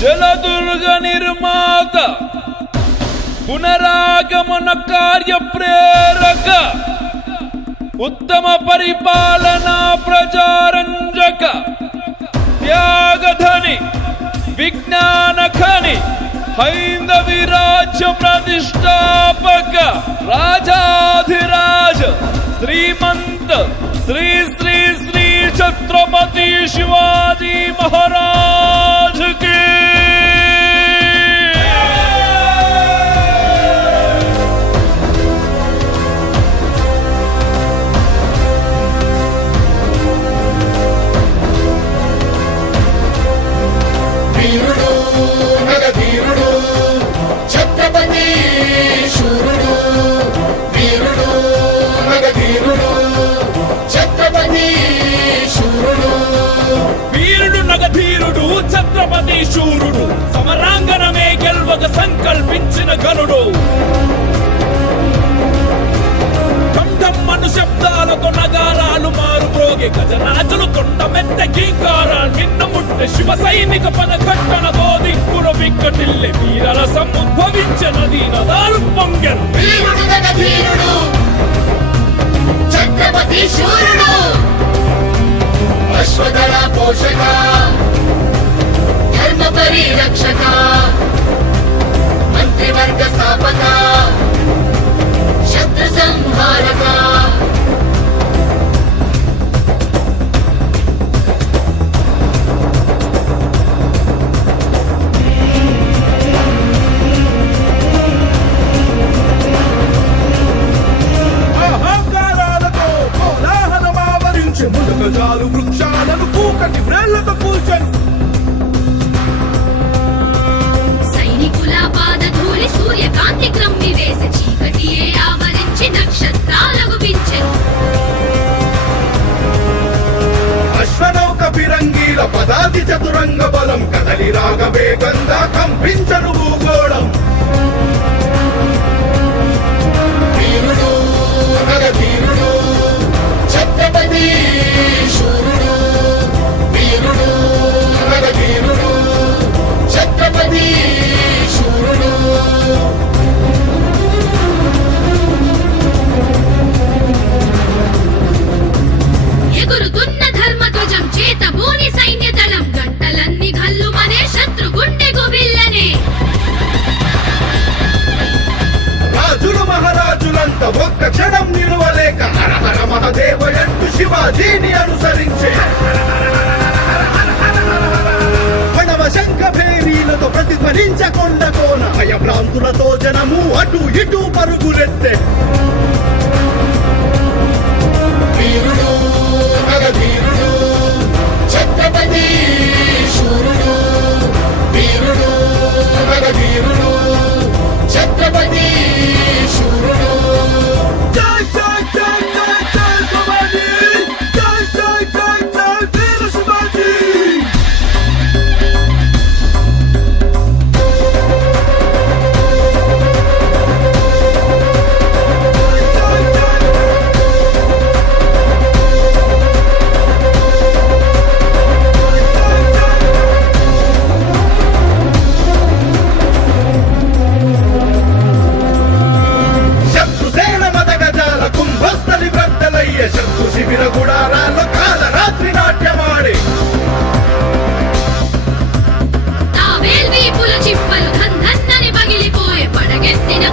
జలదుర్గ నిర్మాత పునరాగమన కార్య ప్రేరక ఉత్తమ పరిపాలనా ప్రజారంజక త్యాగధని విజ్ఞాన ఖని హైందవి రాజ్య ప్రతిష్టాపక రాజాధిరాజ శ్రీమంత శ్రీ శ్రీ శ్రీ ఛత్రపతి శివాజీ మహారాజ్ కి ఛత్రపతి శూరుడు సమరాంగణమే గెల్వక సంకల్పించిన గనుడు ఢంఢమ్మను శబ్దాలతో నగారాలు మారు ప్రోగే గజరాజులు తొండమెత్త గీకారాలు నిన్న ముట్టె శివ సైనిక పద కట్టన గోదిక్కుల విక్కటిల్లె వీరరసం ఉద్భవించిన నదాలు పొంగెను ఛత్రపతి శూరుడు అశ్వదళ పోషక ధర్మ పరిరక్షక మంత్రివర్గ స్థాపక శత్రు సంహారక అహంకారాలతో కోలాహలమావరించే ముదగజాలు వృక్షాలను పూకటి వ్రేళ్లతో కూల్చని సూర్యకాంతి క్రమ్మి వేసి చీకటియే ఆవరించి నక్షత్రాలకు పించెను అశ్వనౌక ఫిరంగీల పదాతి చతురంగ బలం కదలి రాగవేగంగా కంపించను భూగోళం వీరుడు నగధీరుడు ఛత్రపతి శూరుడు వీరుడు నగధీరుడు ఛత్రపతి శూరుడు ఎగురుతున్న ధర్మధ్వజం చేత భూని సైన్య దళం గంటలన్నీ గల్లు మనే శత్రు గుండెకు విల్లనే రాజులు మహారాజులంతా ఒక్క క్షణం నిలువలేక హర హర మహదేవయంటూ శివాజీని అనుసరించే పడవ శంఖ భేరీలతో ప్రతిధ్వనించకొండ కోన భయభ్రాంతులతో జనము అటు ఇటు పరుగులెత్తే వీరుడు నగధీరుడు ఛత్రపతి శూరుడు వీరుడు నగధీరుడు ఛత్రపతి శూరుడు జై జై జై జై జై శివాజీ జై జై జై జై వీర శివాజీ శత్రుసేన మదగజాల కుంభస్థలి బ్రద్దలయ్య శత్రు శిబిర గుడారాల్లో కాల రాత్రి నాట్యమాడే తావేల్వీపుల చిప్పలు ధన్ ధన్నని పగిలిపోయే పడగెత్తిన